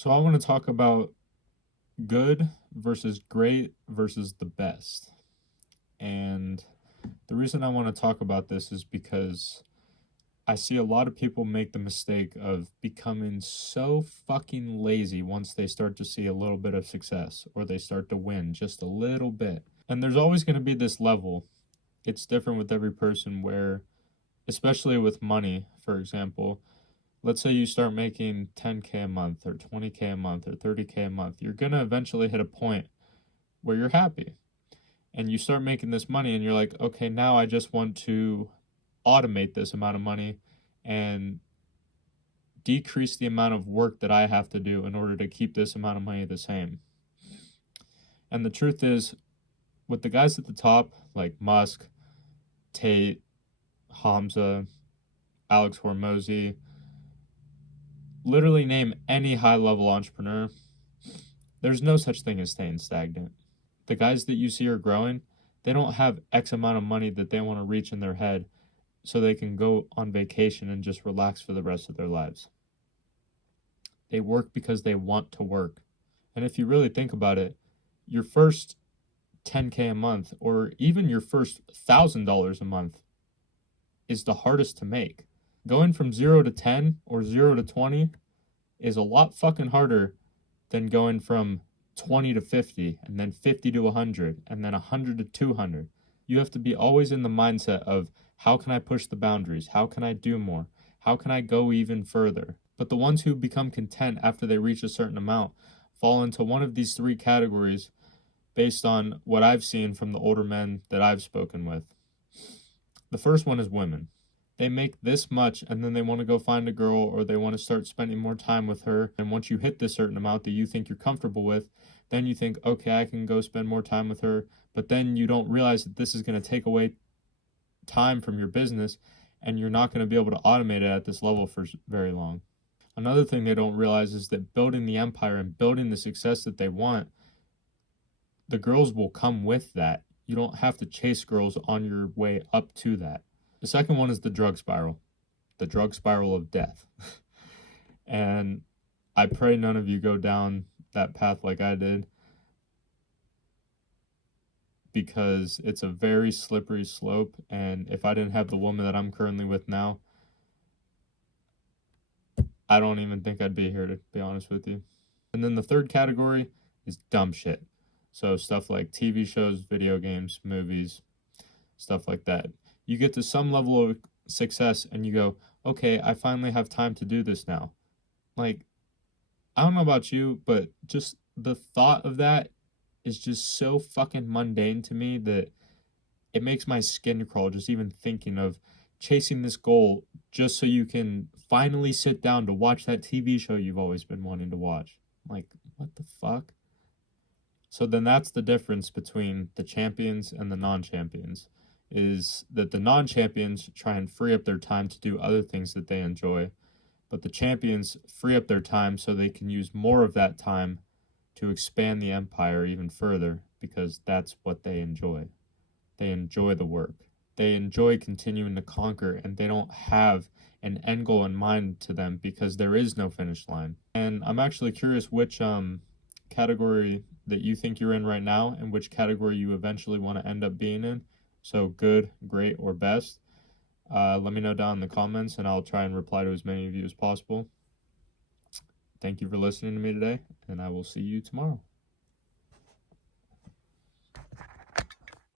So I want to talk about good versus great versus the best. And the reason I want to talk about this is because I see a lot of people make the mistake of becoming so fucking lazy once they start to see a little bit of success or they start to win just a little bit. And there's always going to be this level. It's different with every person where, especially with money, for example, let's say you start making 10K a month or 20K a month or 30K a month, you're going to eventually hit a point where you're happy. And you start making this money and you're like, okay, now I just want to automate this amount of money and decrease the amount of work that I have to do in order to keep this amount of money the same. And the truth is, with the guys at the top, like Musk, Tate, Hamza, Alex Hormozy, literally name any high-level entrepreneur, there's no such thing as staying stagnant. The guys that you see are growing, they don't have X amount of money that they want to reach in their head so they can go on vacation and just relax for the rest of their lives. They work because they want to work. And if you really think about it, your first 10K a month or even your first $1,000 a month is the hardest to make. Going from 0 to 10 or 0 to 20 is a lot fucking harder than going from 20 to 50 and then 50 to 100 and then 100 to 200. You have to be always in the mindset of, how can I push the boundaries? How can I do more? How can I go even further? But the ones who become content after they reach a certain amount fall into one of these three categories based on what I've seen from the older men that I've spoken with. The first one is women. They make this much and then they want to go find a girl or they want to start spending more time with her. And once you hit this certain amount that you think you're comfortable with, then you think, okay, I can go spend more time with her. But then you don't realize that this is going to take away time from your business and you're not going to be able to automate it at this level for very long. Another thing they don't realize is that building the empire and building the success that they want, the girls will come with that. You don't have to chase girls on your way up to that. The second one is the drug spiral of death. And I pray none of you go down that path like I did, because it's a very slippery slope. And if I didn't have the woman that I'm currently with now, I don't even think I'd be here, to be honest with you. And then the third category is dumb shit. So stuff like TV shows, video games, movies, stuff like that. You get to some level of success and you go, okay, I finally have time to do this now. Like, I don't know about you, but just the thought of that is just so fucking mundane to me that it makes my skin crawl just even thinking of chasing this goal just so you can finally sit down to watch that TV show you've always been wanting to watch. Like, what the fuck? So then that's the difference between the champions and the non-champions, is that the non-champions try and free up their time to do other things that they enjoy, but the champions free up their time so they can use more of that time to expand the empire even further, because that's what they enjoy. They enjoy the work. They enjoy continuing to conquer, and they don't have an end goal in mind to them because there is no finish line. And I'm actually curious which category that you think you're in right now and which category you eventually want to end up being in. So good, great, or best. Let me know down in the comments and I'll try and reply to as many of you as possible. Thank you for listening to me today, and I will see you tomorrow.